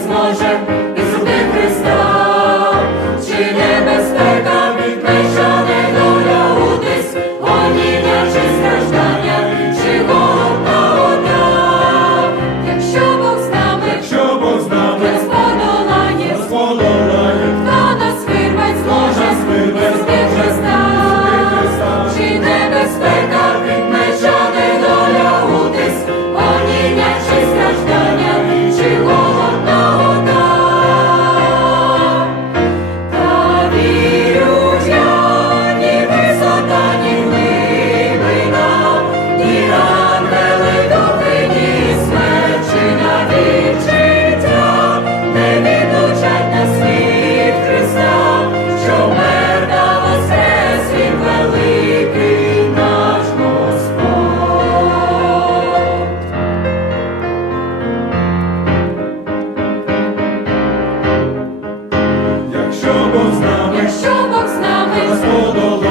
зможе. Якщо Бог з нами, Якщо